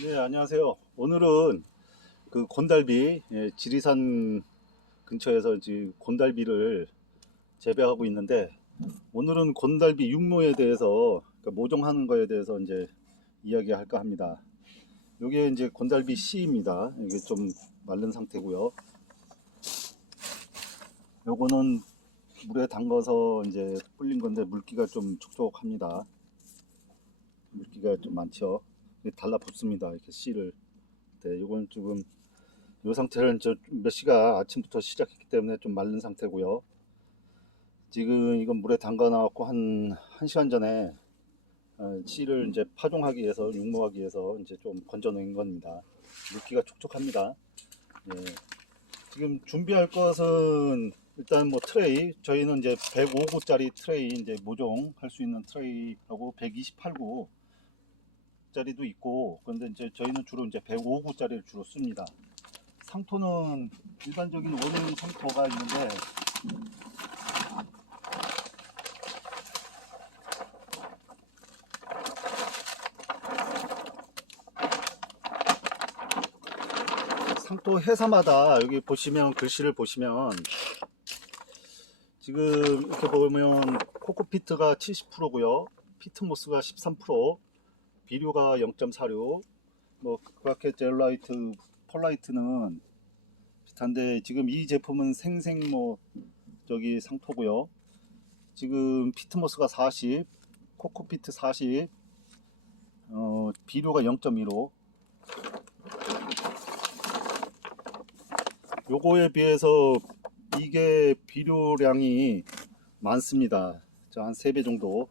네, 안녕하세요. 오늘은 그 곤달비, 예, 지리산 근처에서 지금 곤달비를 재배하고 있는데, 오늘은 곤달비 육모에 대해서, 그러니까 모종하는 거에 대해서 이제 이야기할까 합니다. 요게 이제 곤달비 씨입니다. 이게 좀 마른 상태고요. 요거는 물에 담가서 이제 불린 건데 물기가 좀 촉촉합니다. 물기가 좀 많죠. 달라붙습니다. 이렇게 씨를. 네, 이건 지금 이 상태는 저 몇 시가 아침부터 시작했기 때문에 좀 마른 상태고요. 지금 이건 물에 담가 놔갖고 한 1시간 전에 어, 씨를 이제 파종하기 위해서 육모하기 위해서 이제 좀 건져 놓은 겁니다. 물기가 촉촉합니다. 예. 지금 준비할 것은 일단 뭐 트레이 저희는 이제 105구짜리 트레이 이제 모종 할 수 있는 트레이하고 128구 짜리도 있고 그런데 이제 저희는 주로 이제 105구짜리를 주로 씁니다. 상토는 일반적인 원형 상토가 있는데 상토 회사마다 여기 보시면 글씨를 보시면 지금 이렇게 보면 코코피트가 70%고요. 피트모스가 13%, 비료가 0.46, 뭐 그라켓 젤라이트, 펄라이트는 비슷한데 지금 이 제품은 생생 뭐 저기 상토고요. 지금 피트모스가 40, 코코피트 40, 어, 비료가 0.15. 요거에 비해서 이게 비료량이 많습니다. 한 3배 정도.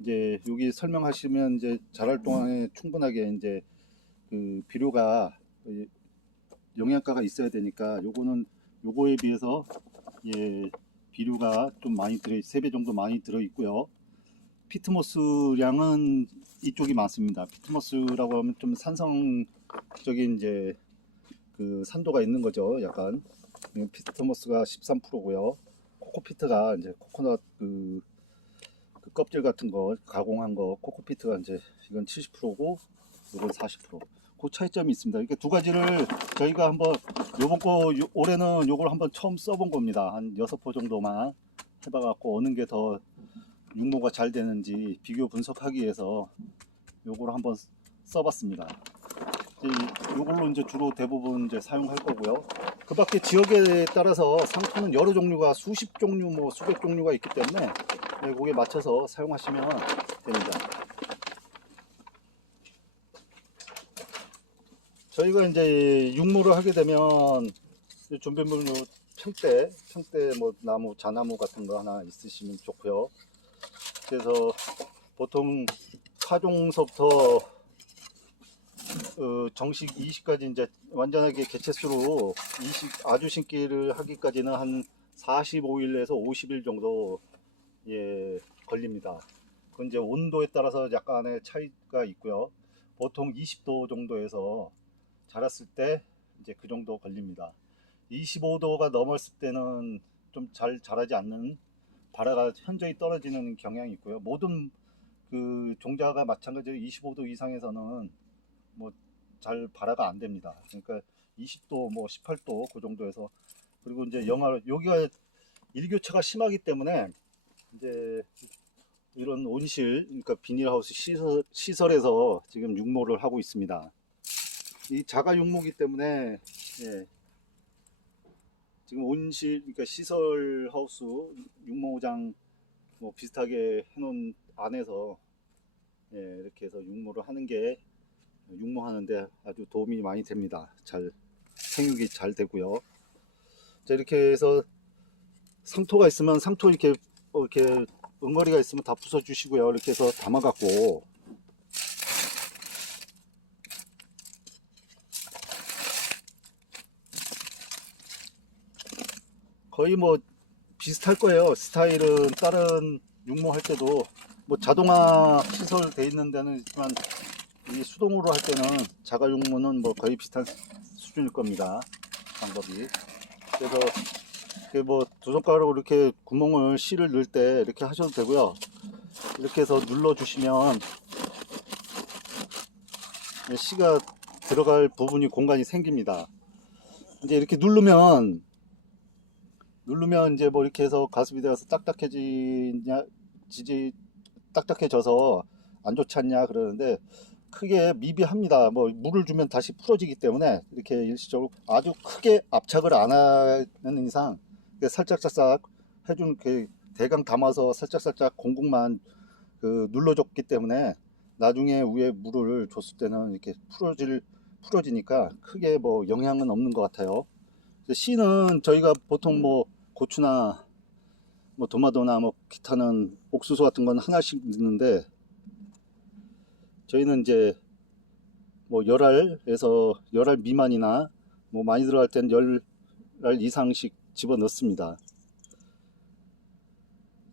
이제 여기 설명하시면 이제 자랄 동안에 충분하게 이제 그 비료가 영양가가 있어야 되니까 요거는 요거에 비해서 예 비료가 좀 많이 들어 3배 정도 많이 들어 있고요. 피트모스량은 이쪽이 많습니다. 피트모스라고 하면 좀 산성적인 이제 그 산도가 있는 거죠. 약간 피트모스가 13%고요. 코코피트가 이제 코코넛 그, 그 껍질 같은 거 가공한 거 코코피트가 이제 이건 70%고 이건 40%. 그 차이점이 있습니다. 이렇게 두 가지를 저희가 한번 요번 거 요- 올해는 요걸 한번 처음 써본 겁니다. 한 여섯 포 정도만 해봐 갖고 어느 게 더 육모가 잘 되는지 비교 분석하기 위해서 요걸 한번 써봤습니다. 이제 요걸로 이제 주로 대부분 이제 사용할 거고요. 그 밖에 지역에 따라서 상토는 여러 종류가 수십 종류, 뭐 수백 종류가 있기 때문에 네, 거기에 맞춰서 사용하시면 됩니다. 저희가 이제 육모를 하게 되면 이 준비물 요 평대, 평대 뭐 나무, 자나무 같은 거 하나 있으시면 좋고요. 그래서 보통 파종서부터 어, 정식 20까지 이제 완전하게 개체수로 20 아주 신기를 하기까지는 한 45일에서 50일 정도 예 걸립니다. 그건 이제 온도에 따라서 약간의 차이가 있고요. 보통 20도 정도에서 자랐을 때 이제 그 정도 걸립니다. 25도가 넘었을 때는 좀 잘 자라지 않는 발화가 현저히 떨어지는 경향이 있고요. 모든 그 종자가 마찬가지로 25도 이상에서는 뭐 잘 발화가 안 됩니다. 그러니까 20도 뭐 18도 그 정도에서 그리고 이제 영하 여기가 일교차가 심하기 때문에 이제 이런 온실 그러니까 비닐하우스 시설 시설에서 지금 육모를 하고 있습니다. 이 자가 육모기 때문에 예. 지금 온실 그러니까 시설 하우스 육모장 뭐 비슷하게 해놓은 안에서 예, 이렇게 해서 육모를 하는 게 육모하는데 아주 도움이 많이 됩니다. 잘 생육이 잘 되고요. 자 이렇게 해서 상토가 있으면 상토 이렇게 어, 이렇게 응어리가 있으면 다 부숴 주시고요. 이렇게 해서 담아 갖고 거의 뭐 비슷할 거예요. 스타일은 다른 육모 할 때도 뭐 자동화 시설 돼 있는 데는 있지만 이 수동으로 할 때는 자가 육모는 뭐 거의 비슷한 수준일 겁니다. 방법이. 그래서 뭐 두 손가락으로 이렇게 구멍을 실을 넣을 때 이렇게 하셔도 되고요. 이렇게 해서 눌러 주시면 씨가 들어갈 부분이 공간이 생깁니다. 이제 이렇게 누르면 누르면 이제 뭐 이렇게 해서 가습이 되어서 딱딱해지냐 지지 딱딱해져서 안 좋지 않냐 그러는데 크게 미비합니다. 뭐 물을 주면 다시 풀어지기 때문에 이렇게 일시적으로 아주 크게 압착을 안 하는 이상 이렇게 살짝살짝 해준 그 대강 담아서 살짝살짝 공국만 그 눌러줬기 때문에 나중에 위에 물을 줬을 때는 이렇게 풀어질 풀어지니까 크게 뭐 영향은 없는 것 같아요. 씨는 저희가 보통 뭐 고추나 뭐 도마도나 뭐 기타는 옥수수 같은 건 하나씩 넣는데 저희는 이제 뭐 열알에서 열알 미만이나 뭐 많이 들어갈 땐 열알 이상씩 집어 넣습니다.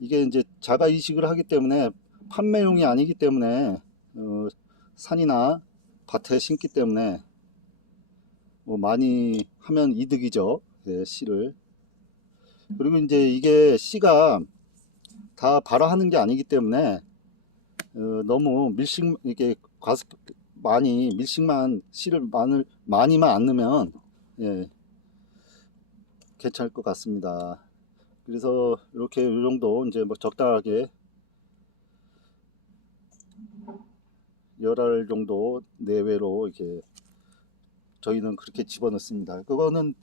이게 이제 자가 이식을 하기 때문에 판매용이 아니기 때문에 어, 산이나 밭에 심기 때문에 뭐 많이 하면 이득이죠. 예, 씨를. 그리고 이제 이게 씨가 다 발화하는 게 아니기 때문에 어, 너무 밀식 이게 과습 많이 밀식만 씨를 많을 많이만 안 넣으면 예, 괜찮을 것 같습니다. 그래서 이렇게 이 정도 이제 뭐 적당하게 열알 정도 내외로 이렇게 저희는 그렇게 집어넣습니다. 그거는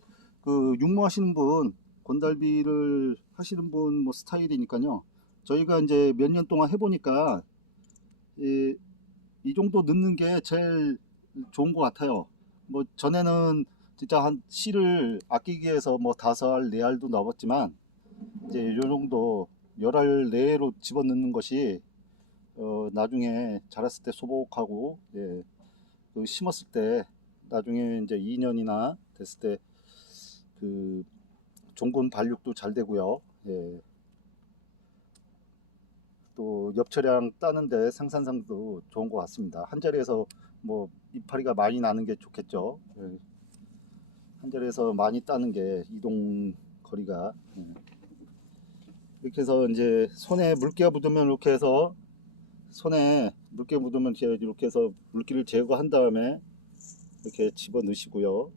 그 육모하시는 분, 건달비를 하시는 분 뭐 스타일이니까요. 저희가 이제 몇 년 동안 해보니까 이, 이 정도 넣는 게 제일 좋은 것 같아요. 뭐 전에는 진짜 한 씨를 아끼기 위해서 뭐 다섯 알, 네 알도 넣었지만 이제 이 정도 열 알 내로 집어넣는 것이 어, 나중에 자랐을 때 소복하고 예, 그 심었을 때 나중에 이제 2년이나 됐을 때 그 종군 발육도 잘 되고요. 예. 또 엽처량 따는데 생산성도 좋은 것 같습니다. 한 자리에서 뭐 이파리가 많이 나는 게 좋겠죠. 예. 한 자리에서 많이 따는 게 이동 거리가 예. 이렇게 해서 이제 손에 물기가 묻으면 이렇게 해서 손에 물기 묻으면 이렇게 해서 물기를 제거한 다음에 이렇게 집어 넣으시고요.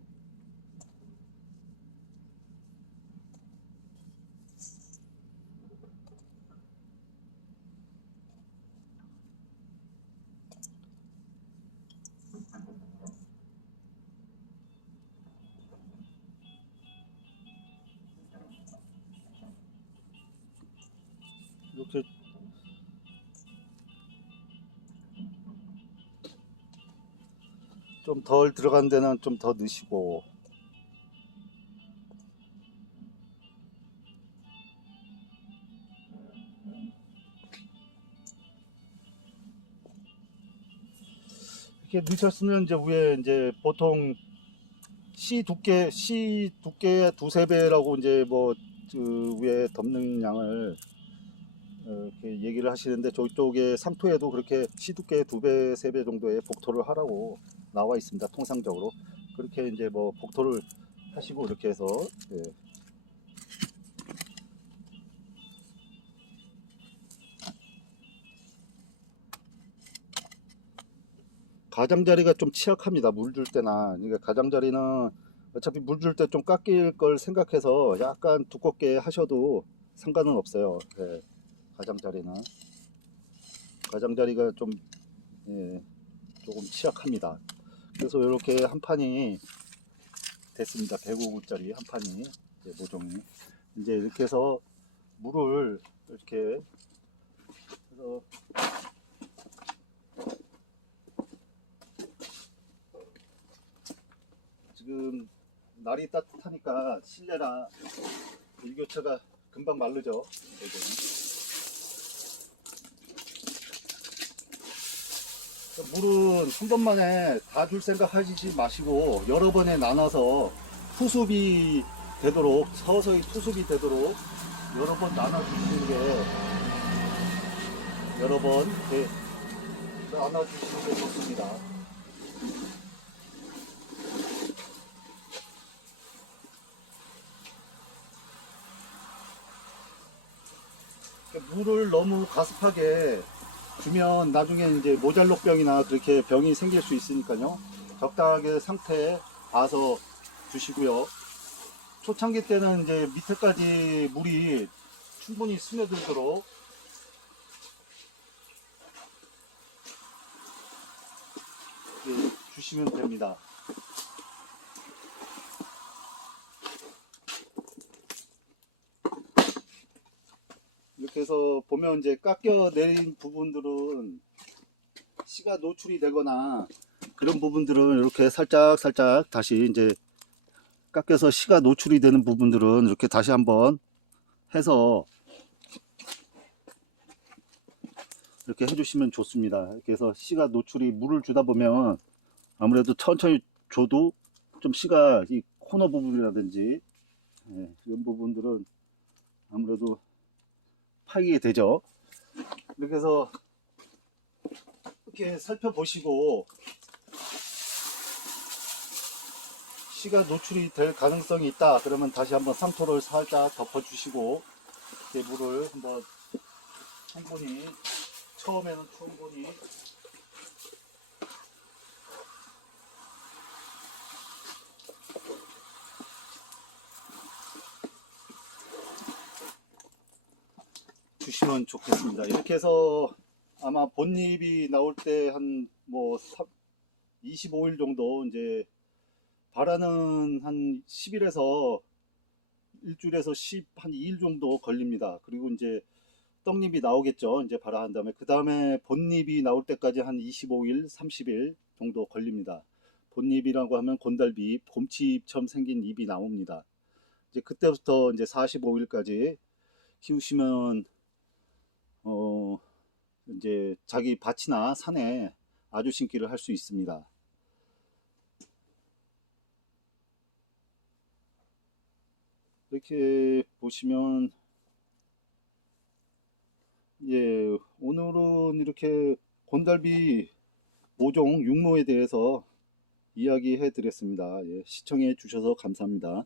좀 덜 들어간 데는 좀 더 넣으시고. 이렇게 넣으셨으면 이제 위에 이제 보통 씨 두께 씨 두께 두세 배라고 이제 뭐 그 위에 덮는 양을 어, 이렇게 얘기를 하시는데 저쪽에 상토에도 그렇게 씨 두께 두 배, 세 배 정도의 복토를 하라고 나와 있습니다. 통상적으로 그렇게 이제 뭐 복토를 하시고 이렇게 해서 예. 가장자리가 좀 취약합니다. 물 줄 때나 그러니까 가장자리는 어차피 물 줄 때 좀 깎일 걸 생각해서 약간 두껍게 하셔도 상관은 없어요. 예. 가장자리는 가장자리가 좀 예, 조금 취약합니다. 그래서 이렇게 한 판이 됐습니다. 105구짜리 한 판이 이제 모종이 이제 이렇게 해서 물을 이렇게 해서 지금 날이 따뜻하니까 실내라 일교차가 금방 마르죠. 물은 한 번만에 다 줄 생각 하시지 마시고 여러 번에 나눠서 투습이 되도록 서서히 투습이 되도록 여러 번 나눠 주시는 게 여러 번 이렇게 나눠 주시는 게 좋습니다. 물을 너무 가습하게 주면 나중에 이제 모잘록병이나 그렇게 병이 생길 수 있으니까요. 적당하게 상태 봐서 주시고요. 초창기 때는 이제 밑에까지 물이 충분히 스며들도록 예, 주시면 됩니다. 해서 보면 이제 깎여 내린 부분들은 씨가 노출이 되거나 그런 부분들은 이렇게 살짝 살짝 다시 이제 깎여서 씨가 노출이 되는 부분들은 이렇게 다시 한번 해서 이렇게 해주시면 좋습니다. 해서 씨가 노출이 물을 주다 보면 아무래도 천천히 줘도 좀 씨가 이 코너 부분이라든지 예, 이런 부분들은 아무래도 파이게 되죠. 이렇게 해서 이렇게 살펴보시고 씨가 노출이 될 가능성이 있다 그러면 다시 한번 상토를 살짝 덮어주시고 물을 한번 충분히 처음에는 충분히 주시면 좋겠습니다. 이렇게 해서 아마 본잎이 나올 때 한 뭐 25일 정도 이제 발화는 한 10일에서 일주일에서 10, 한 2일 정도 걸립니다. 그리고 이제 떡잎이 나오겠죠. 이제 발화한 다음에 그 다음에 본잎이 나올 때까지 한 25일, 30일 정도 걸립니다. 본잎이라고 하면 곤달비, 곰치잎처럼 생긴 잎이 나옵니다. 이제 그때부터 이제 45일까지 키우시면 어 이제 자기 밭이나 산에 아주 신기를 할 수 있습니다. 이렇게 보시면 예 오늘은 이렇게 곤달비 모종 육모에 대해서 이야기해 드렸습니다. 예, 시청해 주셔서 감사합니다.